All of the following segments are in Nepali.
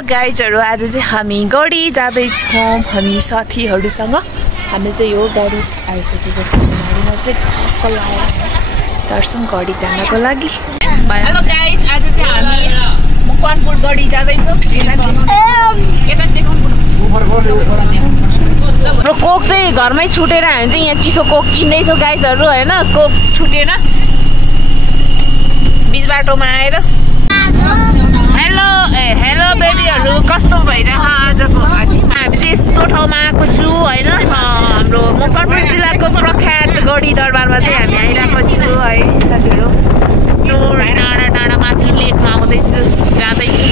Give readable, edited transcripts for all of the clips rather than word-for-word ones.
हेलो गाइजहरु, आज चाहिँ हामी गडी जाँदैछौँ हामी साथीहरुसँग। हामी चाहिँ यो गडी आइसकेको छ। गाडीमा चाहिँ चढ्छौँ गडी जानको लागि। हेलो गाइज, आज चाहिँ हामी मकवानपुर गडी जाँदैछौँ। हाम्रो कोक चाहिँ घरमै छुटेर हामी चाहिँ यहाँ चिसो कोक किन्दैछौँ गाइजहरु हैन। कोक छुटेन बीच बाटोमा आएर। हेलो बेबीहरु, कस्तो भइरहेको आजको? हामी चाहिँ यस्तो ठाउँमा आएको छु हैन। हाम्रो मकवानपुर जिल्लाको प्रख्यात गडी दरबारमा चाहिँ हामी आइरहेको छु है साथीहरु। यस्तो टाढा टाढा माथि लेकमा आउँदैछु जाँदैछु।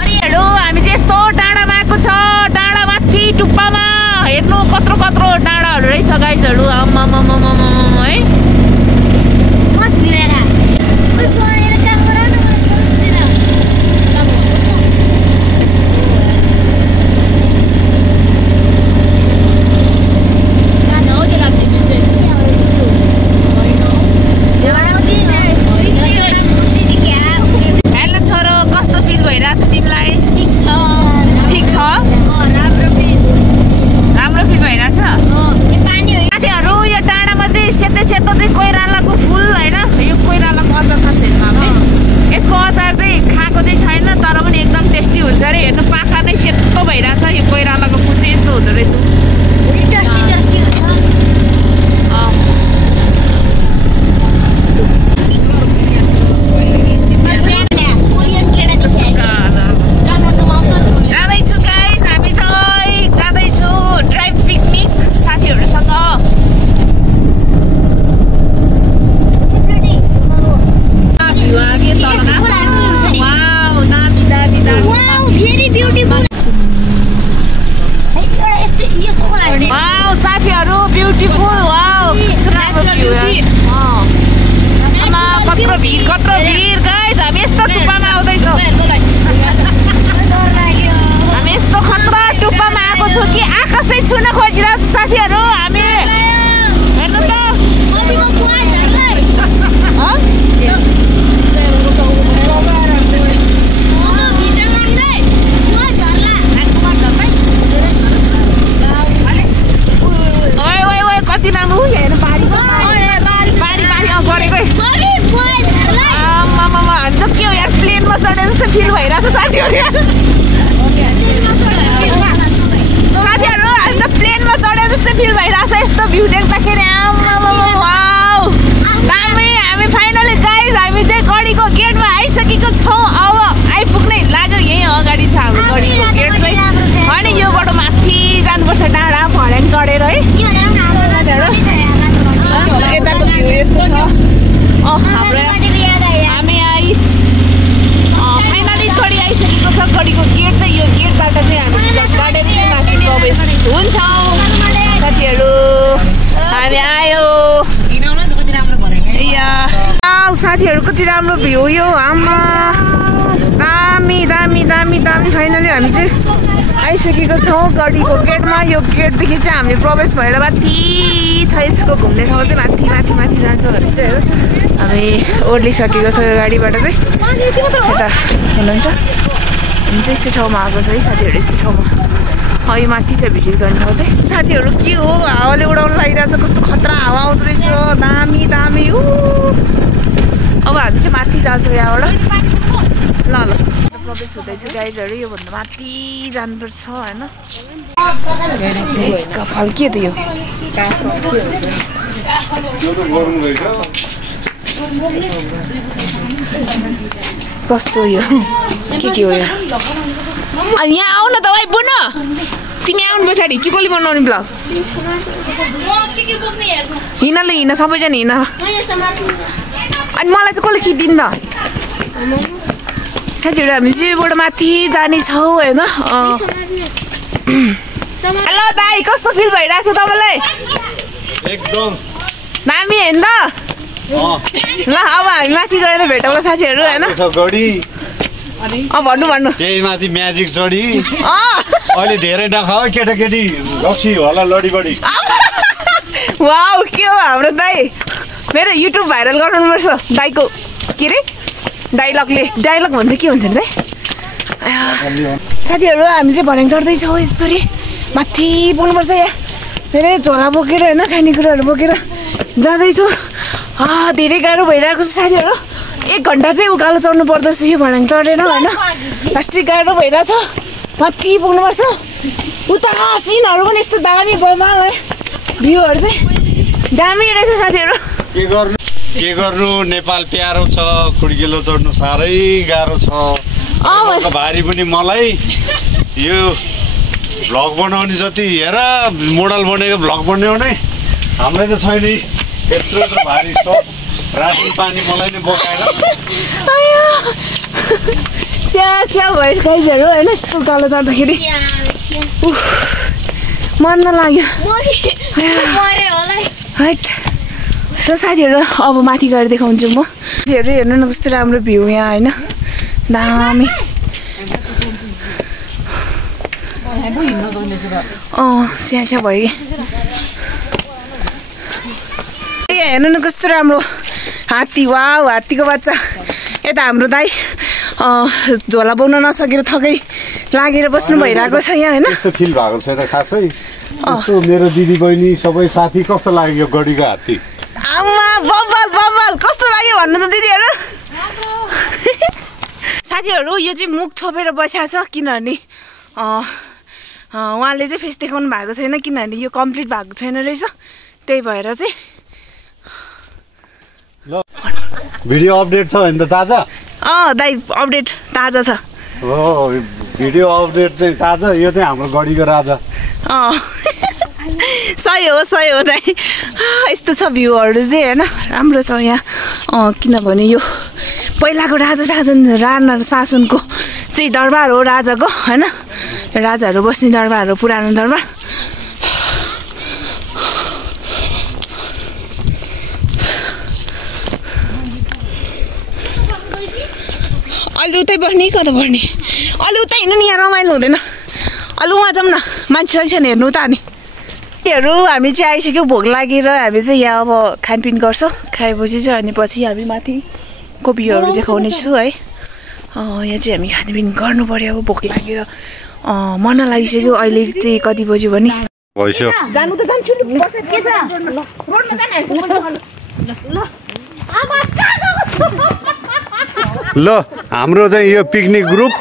अरेहरु, हामी चाहिँ यस्तो टाढामा आएको छ। टाढा माथि टुप्पामा हेर्नु कत्रो कत्रो डाँडाहरु रहेछ गाइजहरु। है कत्रो भिड गाइज। हामी यस्तो टुप्पामा आउँदैछौँ। हामी यस्तो खतरा टुप्पामा आएको छौँ कि आकाशै छुन खोजिरहेको छ साथीहरु। हामी हेर्नु त कति राम्रो हेर्नु पारी गरेकै। हामी त के हो यार, प्लेनमा चढे जस्तो फिल भइरहेको छ साथीहरु। हामी त प्लेनमा चढे जस्तो फिल भइरहेको छ यस्तो भ्यू देख्दाखेरि। वाउ दामी। हामी फाइनली गाइज हामी चाहिँ गडीको गेटमा आइसकेको छौँ। अब आइपुग्नै लाग्यो। यही अगाडि छ हाम्रो गडीको गेट चाहिँ। अनि यो बाटो माथि जानुपर्छ डाँडा भर्याङ चढेर है साथीहरु। यताको भ्यू यस्तो छ। हाम्रो हामी फाइनली गडी आइसकेको छ। गडीको गेट चाहिँ यो गेटबाट चाहिँ हामी गाडेर चाहिँ माथि प्रवेश हुन्छौँ साथीहरु। हामी आयो साथीहरु। कति राम्रो भ्यू यो, आमा दामी दामी दामी दामी। फाइनली हामी चाहिँ आइसकेको छौँ गडीको गेटमा। यो गेटदेखि चाहिँ हामी प्रवेश भएर माथि छ यसको घुम्ने ठाउँ चाहिँ माथि माथि माथि जान्छौँ भने चाहिँ हामी ओर्लिसकेको छ यो गाडीबाट चाहिँ। यता हेर्नुहुन्छ हामी चाहिँ यस्तो ठाउँमा आएको छ है साथीहरु। यस्तो ठाउँमा यो माथि चाहिँ भिजिट गर्ने ठाउँ चाहिँ साथीहरु। के हो हावाले उडाउनु लागिरहेछ, कस्तो खतरा हावा आउँदो रहेछ। दामी दामी। अब हामी चाहिँ माथि जान्छौँ यहाँबाट। ल प्रवेश हुँदैछ गाइजहरु। योभन्दा माथि जानुपर्छ होइन। यसको फल के थियो? कस्तो यो के हो यो? यहाँ आउन त भाइ बुन। तिमी आउनु पछाडि के कसले बनाउने ब्लग? हिँड्नले हिँड, सबैजना हिँड। अनि मलाई चाहिँ कसले खिचिदिनु त साथीहरु? हामी चाहिँ योबाट माथि जानेछौँ होइन। हेलो दाइ, कस्तो फिल भइरहेछ तपाईँलाई? एकदम दामी होइन त? ल अब हामी माथि गएर भेटौँला साथीहरु होइन। भन्नु त्यही माथि म्याजिक चढी अहिले धेरै नखाऊ केटाकेटी रक्सी होला लडी बडी। वाउ के हो हाम्रो दाइ, मेरो युट्युब भाइरल गराउनुपर्छ दाइको के रे डायलगले। डायलग भन्छ के भन्छ दाइ? साथीहरू हामी चाहिँ भर्याङ चढ्दैछौँ यसरी माथि पुग्नुपर्छ यहाँ धेरै झोला बोकेर होइन खानेकुराहरू बोकेर जाँदैछौँ धेरै गाह्रो भइरहेको छ साथीहरू 1 घन्टा चाहिँ उकालो चढ्नु पर्दछ यो भर्याङ चढेर होइन लास्टिक गाह्रो भइरहेछ माथि पुग्नुपर्छ उता सिनहरू पनि यस्तो दामी बमाल है भ्यूहरू चाहिँ दामी रहेछ साथीहरू के गर्नु नेपाल प्यारो छ खुड्किलो चढ्नु साह्रै गाह्रो छ भारी पनि मलाई यो भ्लग बनाउने जति हेर मोडल बनेको भ्लग बनाउने हामीलाई त छैन यत्रो त भारी छ रासिन पानी मलाई नै बोकाएर स्या भयो गाइजहरू होइन यस्तो उकालो चढ्दाखेरि मर्न लाग्यो र साथीहरू अब माथि गएर देखाउँछु म साथीहरू हेर्नु न कस्तो राम्रो भ्यू यहाँ होइन दामी स्या भयो कि हेर्नु न कस्तो राम्रो हात्ती हात्तीको बच्चा यता हाम्रो दाइ झोला बोक्न नसकेर थकै लागेर बस्नु भइरहेको छ यहाँ होइन त्यस्तो फिल भएको छैन खासै मेरो दिदी बहिनी सबै साथी कस्तो लाग्यो गडीको हात्ती आमा बब्बल कस्तो लाग्यो भन्नु त दिदीहरू साथीहरू यो चाहिँ मुख छोपेर बसिरहेको छ किनभने उहाँले चाहिँ फेस देखाउनु भएको छैन किनभने यो कम्प्लिट भएको छैन रहेछ त्यही भएर चाहिँ भिडियो अपडेट छ भने त ताजा दाइ अपडेट ताजा छ हो भिडियो अपडेट चाहिँ ताजा यो चाहिँ हाम्रो गडीको राजा सही हो दाइ यस्तो छ भ्यूहरू चाहिँ होइन राम्रो छ यहाँ किनभने यो पहिलाको राजा शासनको चाहिँ दरबार हो राजाको होइन राजाहरू बस्ने दरबार हो पुरानो दरबार अलि उतै बस्ने कता बस्ने अलि उता हिँड्नु नि यहाँ रमाइलो हुँदैन अलि उहाँ जाउँ न मान्छे छैन हेर्नु उता नि हामी चाहिँ आइसक्यो भोक लागेर हामी चाहिँ यहाँ अब खानपिन गर्छौँ खाएपछि चाहिँ अनि पछि हामी माथिको भ्यूहरू देखाउने छु है यहाँ चाहिँ हामी खानपिन गर्नु पर्यो अब भोक लागेर मन लागिसक्यो अहिले चाहिँ कति बज्यो भने जानु त जान्छु ल हाम्रो चाहिँ यो पिकनिक ग्रुप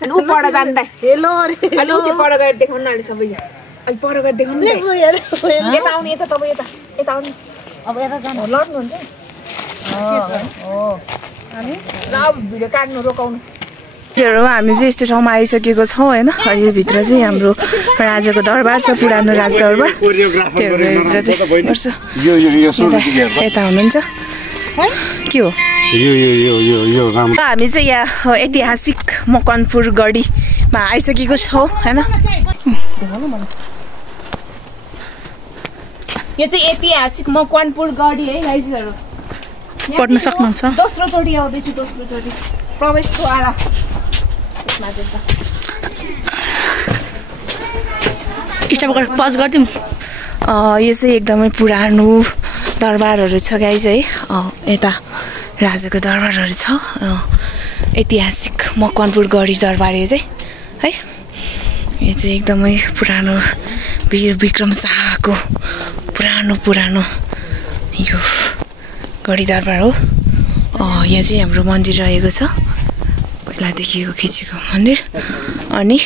अनि ऊ पर जान्दै हेलो अलि उति पर गएर देखाउन अलि सबै अलि पर गएर देखाउन यता आउने यता तपाईँ यता आउने अब यता जानु लड्नुहुन्छ अनि ल भिडियो काट्नु रोकाउनु हामी चाहिँ यस्तो ठाउँमा आइसकेको छौँ होइन यो भित्र चाहिँ हाम्रो राजाको दरबार छ पुरानो राजदरबार त्योभित्र चाहिँ यता हुनुहुन्छ के हो हामी चाहिँ यहाँ ऐतिहासिक मकवानपुर गढीमा आइसकेको छौँ होइन यो चाहिँ ऐतिहासिक मकवानपुर गढी है गाइजहरू पढ्न सक्नुहुन्छ दोस्रो चोटि आउँदैछु प्रवेशद्वार पज गरिदिउँ यो चाहिँ एकदमै पुरानो दरबारहरू छ गाइज है यता राजाको दरबारहरू छ ऐतिहासिक मकवानपुर गढी दरबार यो चाहिँ है यो चाहिँ एकदमै पुरानो वीर विक्रम शाहको पुरानो यो गढी दरबार हो यहाँ चाहिँ हाम्रो मन्दिर रहेको छ पहिलादेखिको खिचेको मन्दिर अनि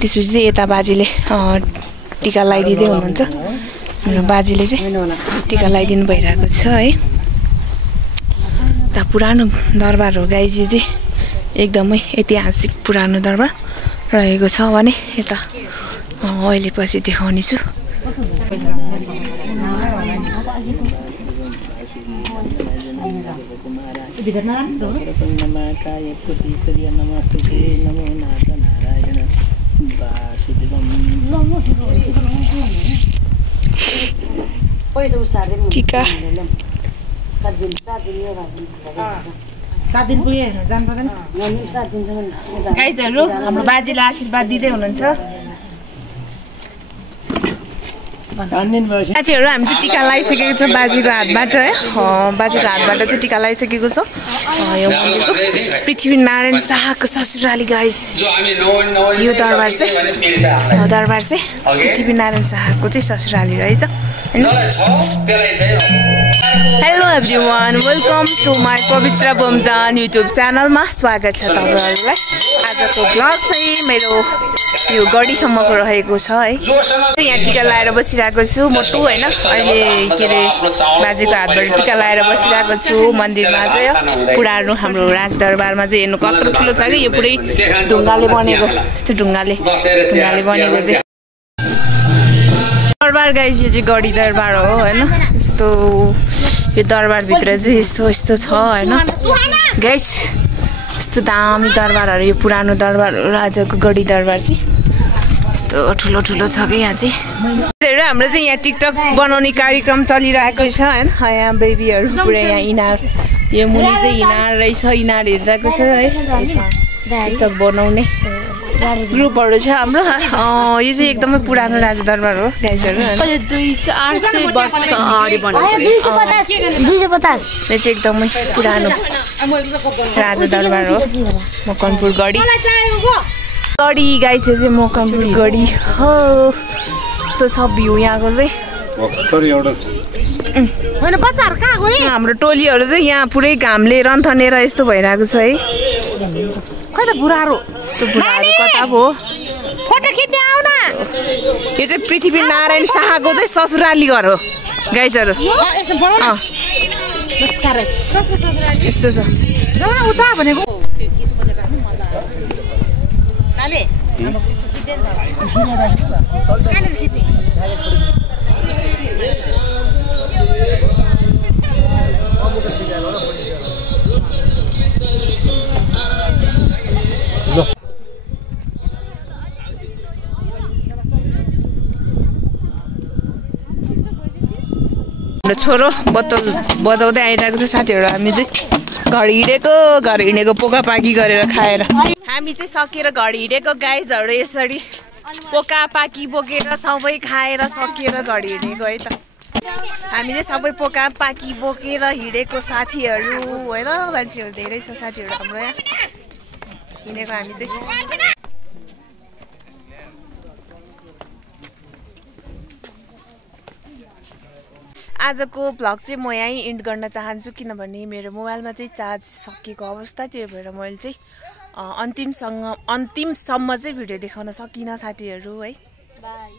त्यसपछि चाहिँ यता बाजेले टिका लगाइदिँदै हुनुहुन्छ हाम्रो बाजेले चाहिँ टिका लगाइदिनु भइरहेको छ है यता पुरानो दरबार हो गाईजी चाहिँ एकदमै ऐतिहासिक पुरानो दरबार रहेको छ भने यता अहिले पछि देखाउने छु टिका गाइजहरू हाम्रो बाजेले आशीर्वाद दिँदै हुनुहुन्छ। बाजेहरू हामी चाहिँ टिका लगाइसकेको छौँ बाजेको हातबाट है। बाजेको हातबाट चाहिँ टिका लगाइसकेको छ। यो मन्दिरको पृथ्वीनारायण शाहको ससुराली गाइस यो दरबार चाहिँ पृथ्वीनारायण शाहको चाहिँ ससुराली रहेछ। Hello everyone, welcome to my Pavitra Bomjan YouTube च्यानलमा स्वागत छ तपाईँहरूलाई। आजको ब्लग चाहिँ मेरो यो गढीसम्मको रहेको छ है। यहाँ टिका लगाएर बसिरहेको छु म टु होइन, अहिले के अरे बाजेको हातबाट टिका लगाएर बसिरहेको छु मन्दिरमा चाहिँ। पुरानो हाम्रो राजदरबारमा चाहिँ हेर्नु कत्रो ठुलो छ कि यो पुरै ढुङ्गाले बनेको, यस्तो ढुङ्गाले बनेको चाहिँ दरबार गाइस। यो चाहिँ गढी दरबार हो होइन। यस्तो यो दरबारभित्र चाहिँ यस्तो छ होइन गाइस। यस्तो दामी दरबारहरू, यो पुरानो दरबार हो राजाको गढी दरबार चाहिँ। यस्तो ठुलो छ कि यहाँ चाहिँ। हाम्रो चाहिँ यहाँ टिकटक बनाउने कार्यक्रम चलिरहेको छ होइन। यहाँ बेबीहरू पुरै यहाँ इनार, यो मुनि चाहिँ इनार रहेछ, इनार हेरिरहेको छ है। टिकटक बनाउने ग्रुपहरू छ हाम्रो। यो चाहिँ एकदमै पुरानो राजदरबार हो गाइसहरू। 250 वर्ष अगाडि बनेको। 250 यो चाहिँ एकदमै पुरानो राजदरबार हो मकनपुर गढी गाइस। यो चाहिँ मकनपुर गढी हो। यस्तो छ भ्यू यहाँको चाहिँ। हाम्रो टोलीहरू चाहिँ यहाँ पुरै घामले रन्थनेर यस्तो भइरहेको छ है। यस्तो बुढाहरू कता हो फोटो खिच्न आउन। यो चाहिँ पृथ्वीनारायण शाहको चाहिँ ससुराली घर हो गाइजहरू। यस्तो छ हाम्रो छोरो बोतल बजाउँदै आइरहेको छ साथीहरू। हामी चाहिँ घर हिँडेको पोकापाकी गरेर खाएर हामी चाहिँ सकेर घर हिँडेको गाइजहरू। यसरी पोकापाकी बोकेर सबै खाएर सकेर घर हिँडेको है त। हामी चाहिँ सबै पोकापाकी बोकेर हिँडेको साथीहरू होइन। मान्छेहरू धेरै छ साथीहरू हाम्रो यहाँ हिँडेको हामी चाहिँ। आजको भ्लग चाहिँ म यहीँ इन्ड गर्न चाहन्छु किनभने मेरो मोबाइलमा चाहिँ चार्ज सकिएको अवस्था, त्यही भएर मैले चाहिँ अन्तिमसम्म चाहिँ भिडियो देखाउन सकिनँ साथीहरू है। बाई।